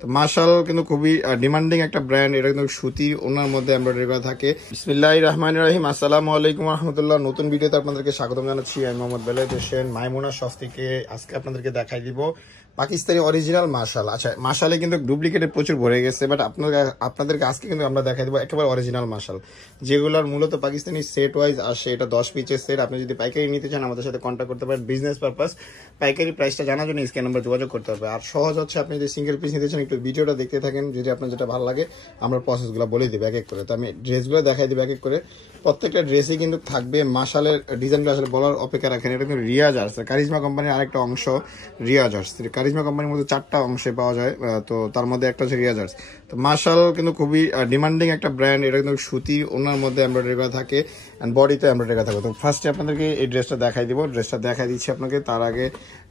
তো মার্শাল কিন্তু খুবই ডিমান্ডিং একটা ব্র্যান্ড। এটা কিন্তু সুতি ওনার মধ্যে এমব্রয়ডারি করা থাকে। বিসমিল্লাহির রহমানির রহিম। আসসালামু আলাইকুম রহমতুল্লাহ। নতুন ভিডিওতে আপনাদেরকে স্বাগতম জানাচ্ছি। আমি মোহাম্মদ বেলায়েত হোসেন, মাইমুনা শপ থেকে। আজকে আপনাদেরকে দেখাই দিব পাকিস্তানি অরিজিনাল মার্শাল। আচ্ছা, মার্শালে কিন্তু ডুপ্লিকেটে প্রচুর ভরে গেছে, বাট আপনাদেরকে আজকে কিন্তু আমরা দেখাই দিব একেবারে অরিজিনাল মার্শাল, যেগুলোর মূলত পাকিস্তানি সেট ওয়াইজ আসে। এটা 10 পিসের সেট। আপনি যদি পাইকারি নিতে চান আমাদের সাথে কন্ট্যাক্ট করতে পারেন। বিজনেস পারপাস পাইকারি প্রাইসটা জানার জন্য স্ক্রিন নাম্বার যোগাযোগ করতে হবে। আর সহজ হচ্ছে, আপনি যদি সিঙ্গেল পিস নিতে চান একটু ভিডিওটা দেখতে থাকেন। যদি আপনার যেটা ভালো লাগে আমরা প্রসেসগুলো বলে দেবো এক এক করে। তো আমি ড্রেসগুলো দেখাই দেবো এক এক করে। প্রত্যেকটা ড্রেসই কিন্তু থাকবে মার্শালের ডিজাইনগুলো আসলে বলার অপেক্ষা রাখেন। এটা কিন্তু রিয়াজ আর্টস, কারিজমা কোম্পানির আরেকটা অংশ রিয়াজ আর্টস। কারিজমা কোম্পানির মধ্যে 4টা অংশে পাওয়া যায়, তো তার মধ্যে একটা হচ্ছে রিয়াজ আর্টস। তো মার্শাল কিন্তু খুবই ডিমান্ডিং একটা ব্র্যান্ড। এটা কিন্তু সুতি ওনার মধ্যে এমব্রয়ডারি করা থাকে অ্যান্ড বডিতে এমব্রয়ডারি করা থাকে। তো ফার্স্টে আপনাদেরকে এই ড্রেসটা দেখাই দিব। ড্রেসটা দেখাই দিচ্ছি আপনাকে। তার আগে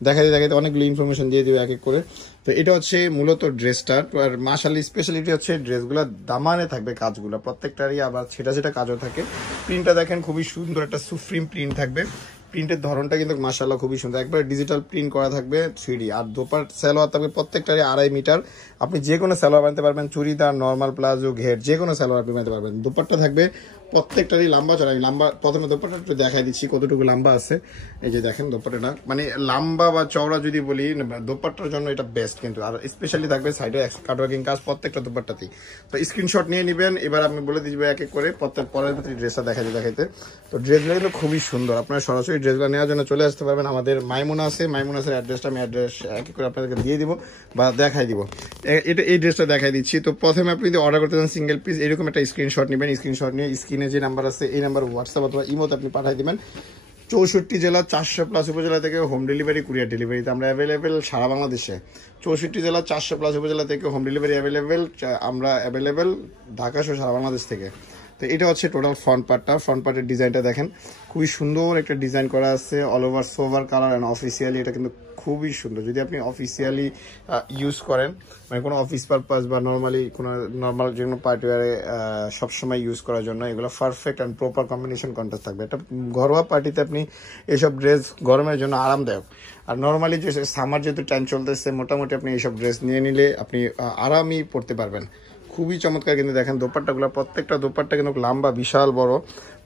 দেখাইতে অনেকগুলো ইনফরমেশন দিয়ে দিব এক এক করে। তো এটা হচ্ছে মূলত ড্রেসটার। আর মার্শাল স্পেশালিটি হচ্ছে ড্রেসগুলো দামানে থাকবে কাজগুলো প্রত্যেকটারই, আবার ছেটা কাজও থাকে। প্রিন্টটা দেখেন খুবই সুন্দর একটা সুপ্রিম প্রিন্ট থাকবে। প্রিন্টের ধরনটা কিন্তু মাশাআল্লাহ খুবই সুন্দর, একবার ডিজিটাল প্রিন্ট করা থাকবে 3D। আর দোপার সালোয়ার থাকবে প্রত্যেকটারই 2.5 মিটার। আপনি যে কোনো সালোয়ার বানাতে পারবেন, চুড়িদার, নর্মাল প্লাজো, ঘের, যে কোনো সালোয়ার আপনি বানাতে পারবেন। দোপারটা থাকবে প্রত্যেকটারই লম্বা চড়া। লম্বা প্রথমে দোপারটা একটু দেখাই দিচ্ছি কতটুকু লম্বা আছে। এই যে দেখেন দোপারটা, মানে লম্বা বা চওড়া যদি বলি, দোপারটার জন্য এটা বেস্ট কিন্তু। আর স্পেশালি থাকবে সাইডে কাটওয়ার্কিং কাজ প্রত্যেকটা দোপারটাতেই। তো স্ক্রিনশট নিয়ে নেবেন। এবার আমি বলে দিব এক এক করে প্রত্যেক পরের ড্রেসটা দেখাইতে। তো ড্রেসগুলো কিন্তু খুবই সুন্দর। আপনারা সরাসরি ড্রেসগুলো নেওয়ার জন্য চলে আসতে পারবেন। আমাদের মাইমুনা আছে, মাইমুনাসের অ্যাড্রেসটা আমি অ্যাড্রেস এক এক করে আপনাদেরকে দিয়ে দিব বা দেখাই দিব। এটা এই ড্রেসটা দেখাই দিচ্ছি। তো প্রথমে আপনি যদি অর্ডার করতে চান সিঙ্গেল পিস, এরকম একটা স্ক্রিনশট নেবেন। স্ক্রিনশট নিয়ে স্ক্রিনে যে নাম্বার আছে এই নাম্বার হোয়াটসঅ্যাপ অথবা ইমোতে আপনি পাঠিয়ে দিবেন। 64 জেলা 400+ উপজেলা থেকে হোম ডেলিভারি, কুরিয়ার ডেলিভারিতে আমরা অ্যাভেলেবেল সারা বাংলাদেশে। 64 জেলা 400+ উপজেলা থেকে হোম ডেলিভারি অ্যাভেলেবেল, আমরা অ্যাভেলেবেল ঢাকা সহ সারা বাংলাদেশ থেকে। তো এটা হচ্ছে টোটাল ফ্রন্ট পার্টটা। ফ্রন্ট পার্টের ডিজাইনটা দেখেন খুবই সুন্দর একটা ডিজাইন করা আছে, all over sober colour and officially. এটা কিন্তু খুবই সুন্দর। যদি আপনি অফিসিয়ালি ইউজ করেন, মানে কোনো অফিস পারপাস বা নর্মালি কোনো নর্মাল যে কোনো পার্টিওয়ারে সবসময় ইউজ করার জন্য এগুলো perfect and proper combination contrast থাকবে। এটা ঘরোয়া পার্টিতে আপনি এসব ড্রেস গরমের জন্য আরামদায়ক। আর নর্মালি যে সামার যেহেতু টাইম চলতেছে, মোটামুটি আপনি এইসব ড্রেস নিয়ে নিলে আপনি আরামই পরতে পারবেন। খুবই চমৎকার। কিন্তু দেখেন দোপাট্টাগুলো, প্রত্যেকটা দোপাট্টা কিন্তু লম্বা বিশাল বড়,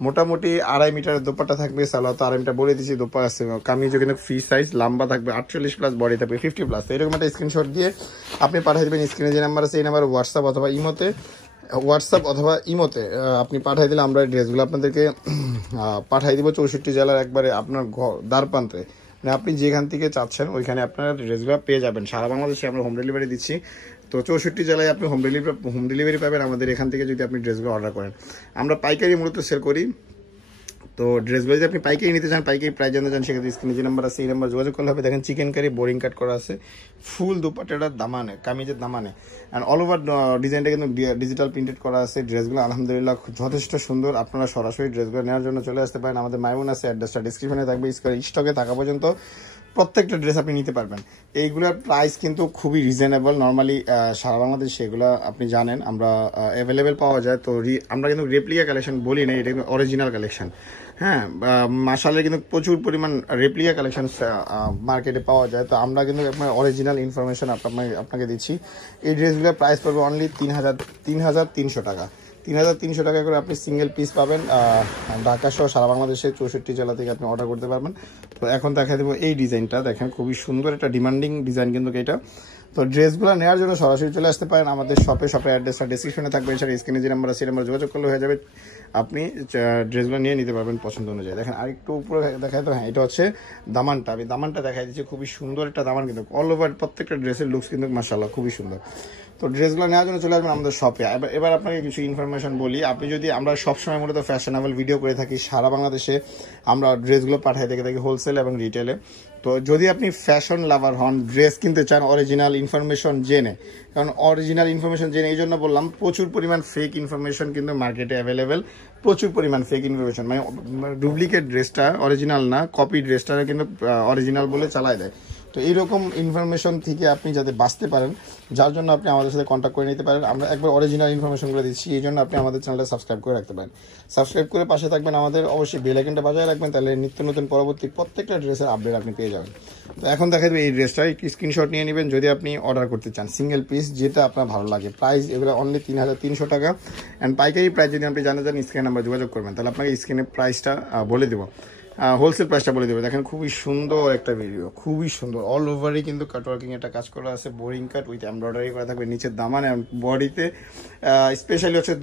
মোটামুটি 2.5 মিটারের দোপাট্টা থাকবে। সালোয়ার তো 2.5 মিটার বলে দিচ্ছি। দোপা আছে কামিজও কিন্তু ফ্রি সাইজ, লম্বা থাকবে 48+, বডি থাকবে 50+। এরকম একটা স্ক্রিনশট দিয়ে আপনি পাঠিয়ে দেবেন। স্ক্রিনে যে নাম্বার আছে এই নাম্বার হোয়াটসঅ্যাপ অথবা ইমোতে আপনি পাঠিয়ে দিলে আমরা ড্রেসগুলো আপনাদেরকে পাঠিয়ে দিব 64 জেলার একবারে আপনার দ্বার প্রান্তে। মানে আপনি যেখান থেকে চাচ্ছেন ওইখানে আপনারা ড্রেসগুলো পেয়ে যাবেন। সারা বাংলাদেশে আমরা হোম ডেলিভারি দিচ্ছি। তো 64 জেলায় আপনি হোম ডেলিভারি পাবেন আমাদের এখান থেকে যদি আপনি ড্রেসগুলো অর্ডার করেন। আমরা পাইকারি মূলত সেল করি। তো ড্রেসগুলো যদি আপনি পাইকারি নিতে চান, পাইকারি প্রাইস জানতে চান, সেক্ষেত্রে স্ক্রিনে যে নাম্বার আছে এই নাম্বার যোগাযোগ করলে হবে। দেখেন চিকেন কারি বোরিং কাট করা আছে, ফুল দুপাট্টাটার দামানে, কামিজের দামানে অ্যান্ড অল ওভার ডিজাইনটা কিন্তু ডিজিটাল প্রিন্টেড করা আছে। ড্রেসগুলো আলহামদুলিল্লাহ যথেষ্ট সুন্দর। আপনারা সরাসরি ড্রেসগুলো নেওয়ার জন্য চলে আসতে পারেন। আমাদের মাইমুনা আছে, অ্যাড্রেসটা ডিসক্রিপশনে থাকবে। স্টকে থাকা পর্যন্ত প্রত্যেকটা ড্রেস আপনি নিতে পারবেন। এইগুলোর প্রাইস কিন্তু খুবই রিজনেবল। নর্মালি সারা বাংলাদেশে এগুলো আপনি জানেন আমরা অ্যাভেলেবেল পাওয়া যায়। তো আমরা কিন্তু রেপ্লিকা কালেকশন বলি না, এটা কিন্তু অরিজিনাল কালেকশন। হ্যাঁ, মার্শালের কিন্তু প্রচুর পরিমাণ রেপ্লিকা কালেকশন মার্কেটে পাওয়া যায়। তো আমরা কিন্তু আপনার অরিজিনাল ইনফরমেশন আপনাকে দিচ্ছি। এই ড্রেসগুলোর প্রাইস পড়বে অনলি 3,300 টাকা। 3,300 টাকা করে আপনি সিঙ্গেল পিস পাবেন। ঢাকা সহ সারা বাংলাদেশে 64 জেলা থেকে আপনি অর্ডার করতে পারবেন। তো এখন দেখা দেবো এই ডিজাইনটা। দেখেন খুবই সুন্দর একটা ডিমান্ডিং ডিজাইন কিন্তু এটা। তো ড্রেসগুলো নেওয়ার জন্য সরাসরি চলে আসতে পারেন আমাদের শপের অ্যাড্রেসটা ডিসক্রিপশনে থাকবে। এছাড়া স্ক্রিনে যে নাম্বার আছে সেই নাম্বার যোগাযোগ করলে হয়ে যাবে। আপনি ড্রেসগুলো নিয়ে নিতে পারবেন পছন্দ অনুযায়ী। দেখেন আরেকটু উপরে দেখায় তো, হ্যাঁ এটা হচ্ছে দামানটা। আমি দামানটা দেখাই দিচ্ছি, খুবই সুন্দর একটা দামান কিন্তু অল ওভার প্রত্যেকটা ড্রেসের লুকস কিন্তু মাশাআল্লাহ খুবই সুন্দর। তো ড্রেসগুলো নেওয়ার জন্য চলে আসবেন আমাদের শপে। এবার আপনাকে কিছু ইনফরমেশন বলি। আপনি যদি, আমরা সবসময় মূলত ফ্যাশনেবল ভিডিও করে থাকি, সারা বাংলাদেশে আমরা ড্রেসগুলো পাঠিয়ে থাকি হোলসেল এবং রিটেলে। তো যদি আপনি ফ্যাশন লাভার হন, ড্রেস কিনতে চান অরিজিনাল ইনফরমেশন জেনে, কারণ অরিজিনাল ইনফরমেশন জেনে এই জন্য বললাম, প্রচুর পরিমাণ ফেক ইনফরমেশন কিন্তু মার্কেটে অ্যাভেলেবেল। প্রচুর পরিমাণ ফেক ইনফরমেশন, মানে ডুপ্লিকেট ড্রেসটা অরিজিনাল না, কপি ড্রেসটা কিন্তু অরিজিনাল বলে চালায় দেয়। তো এইরকম ইনফরমেশন থেকে আপনি যাতে বাঁচতে পারেন, যার জন্য আপনি আমাদের সাথে কন্ট্যাক্ট করে নিতে পারেন। আমরা একবার অরিজিনাল ইনফরমেশনগুলো দিচ্ছি, এই জন্য আপনি আমাদের চ্যানেলটা সাবস্ক্রাইব করে রাখতে পারেন। সাবস্ক্রাইব করে পাশে থাকবেন, আমাদের অবশ্যই বেল আইকনটা বাজায় রাখবেন, তাহলে নিত্য নতুন পরবর্তী প্রত্যেকটা ড্রেসের আপডেট আপনি পেয়ে যাবেন। তো এখন দেখা দেবে এই ড্রেসটা একটি স্ক্রিনশট নিয়ে নেবেন যদি আপনি অর্ডার করতে চান, সিঙ্গেল পিস যেটা আপনার ভালো লাগে। প্রাইস এগুলো অনলি 3300 টাকা। অ্যান্ড পাইকারি প্রাইস যদি আপনি জানতে চান স্ক্রিনে নাম্বার যোগাযোগ করবেন, তাহলে আপনাকে স্ক্রিনে প্রাইসটা বলে দেবো, হোলসেল প্রাইসটা বলে দেবে। দেখেন খুবই সুন্দর একটা ভিডিও, খুবই সুন্দর, অল ওভারই কিন্তু কাটওয়ার্কিং একটা কাজ করা আছে, বোরিং কাট উইথ এমব্রয়ডারি করা থাকবে নিচের দামান এবং বডিতে। স্পেশালি হচ্ছে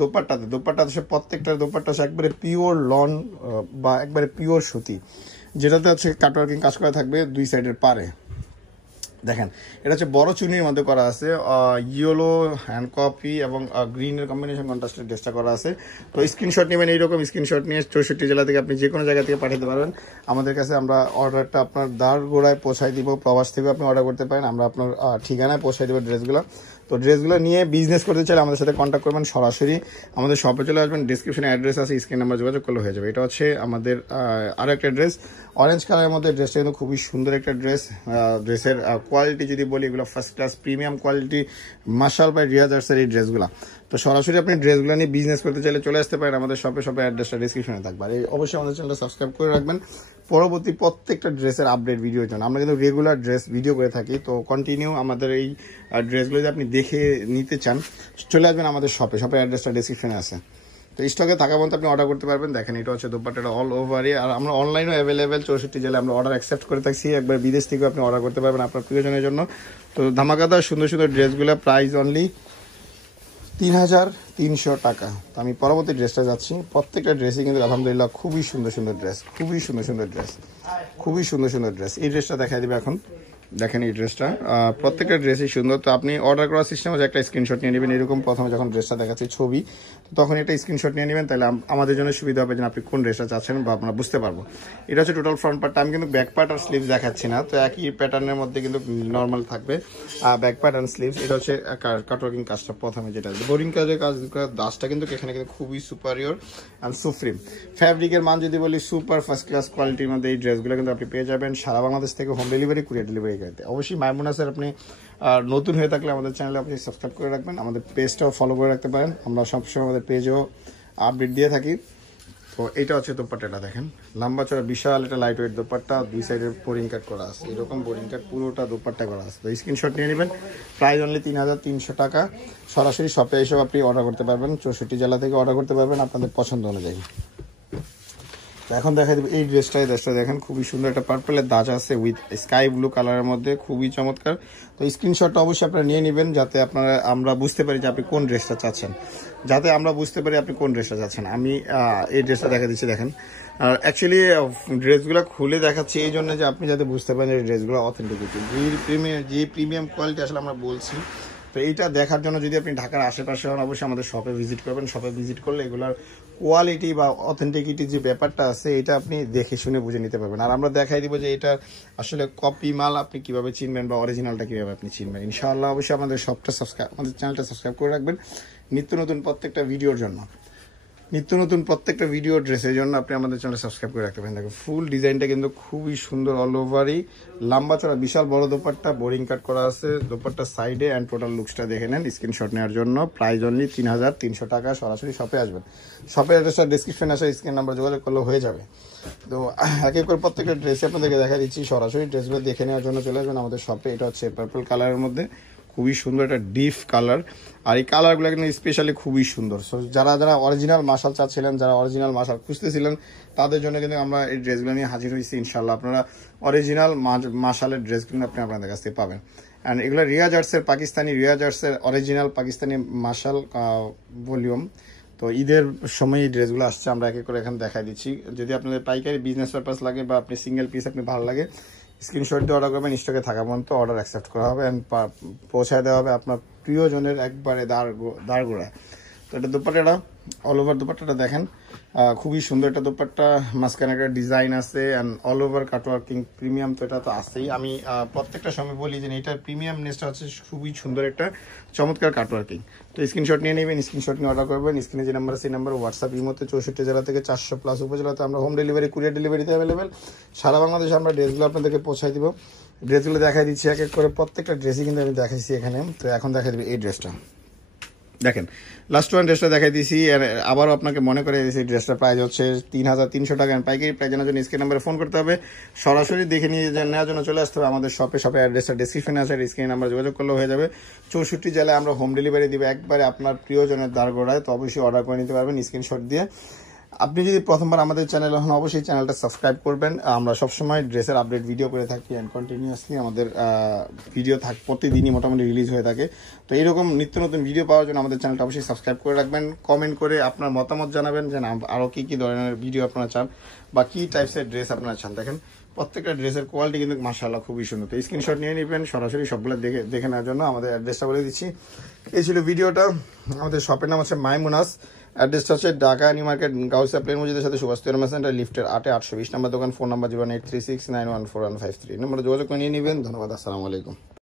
দোপাট্টাতে সে প্রত্যেকটা দোপাট্টা হচ্ছে একবারে পিওর লন বা একবারে পিওর সুতি, যেটাতে হচ্ছে কাটওয়ার্কিং কাজ করা থাকবে দুই সাইডের পারে। দেখেন এটা হচ্ছে বড় চুনির মধ্যে করা আছে, ইয়েলো হ্যান্ড কপি এবং গ্রিনের কম্বিনেশন কন্ট্রাস্টের ড্রেসটা করা আছে। তো স্ক্রিনশট নেবেন, এইরকম স্ক্রিনশট নিয়ে 64 জেলা থেকে আপনি যে কোনো জায়গা থেকে পাঠাতে পারবেন আমাদের কাছে। আমরা অর্ডারটা আপনার দ্বার গোড়ায় পৌঁছাই দিব, প্রবাস থেকে আপনি অর্ডার করতে পারেন, আমরা আপনার ঠিকানায় পৌঁছাই দেবো ড্রেসগুলো। তো ড্রেসগুলো নিয়ে বিজনেস করতে চাইলে আমাদের সাথে কন্ট্যাক্ট করবেন, সরাসরি আমাদের শপে চলে আসবেন, ডিসক্রিপশনে অ্যাড্রেস আছে, স্ক্রিন নাম্বার যোগাযোগ করলে হয়ে যাবে। এটা হচ্ছে আমাদের আরও একটা ড্রেস, অরেঞ্জ কালারের মধ্যে। ড্রেসটা কিন্তু খুবই সুন্দর একটা ড্রেস। ড্রেসের কোয়ালিটি যদি বলি, এগুলো first class premium quality, marshal by রিয়াজার্সের এই ড্রেসগুলো। তো সরাসরি আপনি ড্রেসগুলো নিয়ে বিজনেস করতে চাইলে চলে আসতে পারেন আমাদের শপে অ্যাড্রেসটা ডিসক্রিপশনে থাকবে। আর অবশ্যই আমাদের চ্যানেলটা সাবস্ক্রাইব করে রাখবেন পরবর্তী প্রত্যেকটা ড্রেসের আপডেট ভিডিওর জন্য। আমরা কিন্তু রেগুলার ড্রেস ভিডিও করে থাকি, তো কন্টিনিউ আমাদের এই ড্রেসগুলো যদি আপনি দেখে নিতে চান চলে আসবেন আমাদের শপে অ্যাড্রেসটা ডিসক্রিপশনে আছে। তো স্টকে থাকা পর্যন্ত আপনি অর্ডার করতে পারবেন। দেখেন এটা হচ্ছে দোপাট্টাটা অল ওভারই, আর আমরা অনলাইনও অ্যাভেলেবেল 64 জেলায় আমরা অর্ডার অ্যাকসেপ্ট করে থাকছি। একবার বিদেশ থেকেও আপনি অর্ডার করতে পারবেন আপনার প্রিয়জনের জন্য। তো ধামাকাদার সুন্দর সুন্দর ড্রেসগুলো প্রাইস অনলি 3300 টাকা। তো আমি পরবর্তী ড্রেসটা যাচ্ছি। প্রত্যেকটা ড্রেসই কিন্তু আলহামদুলিল্লাহ খুবই সুন্দর সুন্দর ড্রেস, খুবই সুন্দর সুন্দর ড্রেস, খুবই সুন্দর সুন্দর ড্রেস। এই ড্রেসটা দেখা দিবে এখন। দেখেন এই ড্রেসটা, প্রত্যেকটা ড্রেসই সুন্দর। তো আপনি অর্ডার করার সিস্টেম হচ্ছে একটা স্ক্রিনশট নিয়ে নেবেন, এরকম প্রথমে যখন ড্রেসটা দেখাচ্ছে ছবি, তখন একটা স্ক্রিনশট নিয়ে নেবেন, তাহলে আমাদের জন্য সুবিধা হবে যে আপনি কোন ড্রেসটা চাচ্ছেন বা আমরা বুঝতে পারবো। এটা হচ্ছে টোটাল ফ্রন্ট পার্টটা, আমি কিন্তু ব্যাক পার্ট আর স্লিভস দেখাচ্ছি না, তো একই প্যাটার্নের মধ্যে কিন্তু নর্মাল থাকবে ব্যাক পার্ট অ্যান্ড স্লিভস। এটা হচ্ছে কাটওয়ার্কিং কাজটা প্রথমে যেটা বোরিং কাজের দাসটা কিন্তু এখানে কিন্তু খুবই সুপারিয়র অ্যান্ড সুপ্রিম। ফ্যাব্রিকের মান যদি বলি সুপার ফার্স্ট ক্লাস কোয়ালিটির মধ্যে এই ড্রেসগুলো কিন্তু আপনি পেয়ে যাবেন সারা বাংলাদেশ থেকে, হোম ডেলিভারি, কুরিয়ার ডেলিভারি করতে। অবশ্যই মাইমুনা স্যার আপনি নতুন হয়ে থাকলে আমাদের চ্যানেলে আপনি সাবস্ক্রাইব করে রাখবেন, আমাদের পেজটাও ফলো করে রাখতে পারেন, আমরা সবসময় আমাদের পেজেও আপডেট দিয়ে থাকি। তো এটা হচ্ছে দোপাট্টাটা, দেখেন লম্বা চড়া বিশাল এটা লাইট ওয়েট দোপাট্টা, দুই সাইডের বোরিং কাট করা আছে, এরকম বোরিং কাট পুরোটা দোপাট্টা করা আছে। তো স্ক্রিনশট নিয়ে নেবেন, প্রাইস অনলি 3300 টাকা। সরাসরি শপে এসেও আপনি অর্ডার করতে পারবেন, 64 জেলা থেকে অর্ডার করতে পারবেন আপনাদের পছন্দ অনুযায়ী। এখন দেখা যাবে এই ড্রেসটা দেখেন খুবই সুন্দর, একটা পার্পলের দাজ আছে উইথ স্কাই ব্লু কালারের মধ্যে, খুবই চমৎকার। তো স্ক্রিনশটটা অবশ্যই আপনারা নিয়ে নেবেন, যাতে আমরা বুঝতে পারি যে আপনি কোন ড্রেসটা চাচ্ছেন, আমি এই ড্রেসটা দেখা দিচ্ছি। দেখেন আর অ্যাকচুয়ালি ড্রেসগুলো খুলে দেখাচ্ছি এই জন্য যে আপনি যাতে বুঝতে পারেন এই ড্রেসগুলো অথেন্টিকিটি, যে প্রিমিয়াম কোয়ালিটি আসলে আমরা বলছি। তো এইটা দেখার জন্য যদি আপনি ঢাকার আশেপাশে হন, অবশ্যই আমাদের শপে ভিজিট করবেন। শপে ভিজিট করলে এগুলোর কোয়ালিটি বা অথেন্টিকিটি যে ব্যাপারটা আছে এটা আপনি দেখে শুনে বুঝে নিতে পারবেন। আর আমরা দেখাই দিব যে এটা আসলে কপি মাল আপনি কিভাবে চিনবেন বা অরিজিনালটা কিভাবে আপনি চিনবেন। ইনশাআল্লাহ অবশ্যই আমাদের আমাদের চ্যানেলটা সাবস্ক্রাইব করে রাখবেন নিত্য নতুন প্রত্যেকটা ভিডিওর জন্য, ড্রেসের জন্য আপনি আমাদের চ্যানেল সাবস্ক্রাইব করে রাখতে পারেন। দেখো ফুল ডিজাইনটা কিন্তু খুবই সুন্দর, অল ওভারই লম্বা চড়া বিশাল বড় দোপাট্টা, বোরিং কাট করা আছে দোপাট্টার সাইডে। অ্যান্ড টোটাল লুকসটা দেখে নেন স্ক্রিনশট নেওয়ার জন্য। প্রাইস অনলি 3300 টাকা। সরাসরি শপে আসবেন, শপের অ্যাড্রেসটা ডিসক্রিপশনে আসে, স্ক্রিন নাম্বার যোগাযোগ করলে হয়ে যাবে। তো এক এক করে প্রত্যেকটা ড্রেসে আপনাদেরকে দেখা দিচ্ছি, সরাসরি ড্রেসগুলো দেখে নেওয়ার জন্য চলে আসবেন আমাদের শপে। এটা হচ্ছে পার্পল কালারের মধ্যে, খুবই সুন্দর একটা ডিপ কালার, আর এই কালারগুলো কিন্তু স্পেশালি খুবই সুন্দর। সো যারা অরিজিনাল মাশাল চাচ্ছিলেন, যারা অরিজিনাল মাশাল খুঁজতেছিলেন, তাদের জন্য কিন্তু আমরা এই ড্রেসগুলো নিয়ে হাজির হয়েছি। ইনশাল্লাহ আপনারা অরিজিনাল মাশালের ড্রেস কিন্তু আপনি আপনাদের কাছ থেকে পাবেন। অ্যান্ড এগুলো রিয়াজার্সের অরিজিনাল পাকিস্তানি মাশাল ভলিউম। তো ঈদের সময় এই ড্রেসগুলো আসছে, আমরা এক এক করে এখানে দেখাই দিচ্ছি। যদি আপনাদের পাইকারি বিজনেস পারপাস লাগে বা আপনি সিঙ্গেল পিস আপনি ভালো লাগে, স্ক্রিনশট দিয়ে অর্ডার করবেন, স্টকে থাকা পর্যন্ত অর্ডার অ্যাকসেপ্ট করা হবে অ্যান্ড পৌঁছায় দেওয়া হবে আপনার প্রিয়জনের একবারে দাঁড়গোড়ায়। তো এটা দোপাট্টাটা অল ওভার দোপাট্টাটা দেখেন, খুবই সুন্দর একটা দোপাট্টা, মাঝখানে একটা ডিজাইন আছে and all over cutworking premium. তো এটা তো আসছেই, আমি প্রত্যেকটা সময় বলি যে এটার প্রিমিয়ামনেসটা হচ্ছে খুবই সুন্দর একটা চমৎকার কাটওয়ার্কিং। তো স্ক্রিনশট নিয়ে নেবেন, স্ক্রিনশট নিয়ে অর্ডার করবেন। স্ক্রিনে যে নাম্বার সেই নাম্বার হোয়াটসঅ্যাপ ইমোতে 64 জেলা থেকে 400+ উপজেলাতে আমরা হোম ডেলিভারি, কুরিয়ার ডেলিভারিতে অ্যাভেলেবেল। সারা বাংলাদেশে আমরা ড্রেসগুলো আপনাদেরকে পৌঁছাই দিব। ড্রেসগুলো দেখাই দিচ্ছি এক এক করে, প্রত্যেকটা ড্রেসই কিন্তু আমি দেখাইছি এখানে। তো এখন দেখাই দেবে এই ড্রেসটা, দেখেন লাস্ট ওয়ান ড্রেসটা দেখাই দিয়েছি। আবারও আপনাকে মনে করে দিয়েছি ড্রেসটা প্রাইস হচ্ছে 3300 টাকা। পাইকারি প্রাইস জানার জন্য স্ক্রিন নাম্বারে ফোন করতে হবে, সরাসরি দেখে নিয়ে নেওয়ার জন্য চলে আসতে হবে আমাদের শপে। অ্যাড্রেসটা ডিসক্রিপশনে আছে, স্ক্রিন নাম্বার যোগাযোগ করলেও হয়ে যাবে। 64 জেলায় আমরা হোম ডেলিভারি দিবে একবারে আপনার প্রিয়জনের দ্বারগোড়ায়। তো অবশ্যই অর্ডার করে নিতে পারবেন স্ক্রিনশট দিয়ে। আপনি যদি প্রথমবার আমাদের চ্যানেল হন অবশ্যই চ্যানেলটা সাবস্ক্রাইব করবেন। আমরা সবসময় ড্রেসের আপডেট ভিডিও করে থাকি অ্যান্ড কন্টিনিউয়াসলি আমাদের ভিডিও প্রতিদিনই মোটামুটি রিলিজ হয়ে থাকে। তো এইরকম নিত্য নতুন ভিডিও পাওয়ার জন্য আমাদের চ্যানেলটা অবশ্যই সাবস্ক্রাইব করে রাখবেন। কমেন্ট করে আপনার মতামত জানাবেন যে আরও কী ধরনের ভিডিও আপনারা চান বা কী টাইপসের ড্রেস আপনারা চান। দেখেন প্রত্যেকটা ড্রেসের কোয়ালিটি কিন্তু মাশাআল্লাহ খুবই সুন্দর। তো স্ক্রিনশট নিয়ে নেবেন সরাসরি সবগুলো দেখে নেওয়ার জন্য। আমাদের অ্যাড্রেসটা বলে দিচ্ছি, এই ছিল ভিডিওটা। আমাদের শপের নাম হচ্ছে মাইমুনাস। অ্যাড্রেসটা হচ্ছে ঢাকা নিউ মার্কেট গাউসিয়া প্লেন মসজিদের সাথে সুভাষ সেন্টার, লিফটের 8-এ 820 নম্বর দোকান। ফোন নাম্বার 083691415 নম্বরে যোগাযোগ করে নিয়ে নেবেন। ধন্যবাদ, আসসালামু আলাইকুম।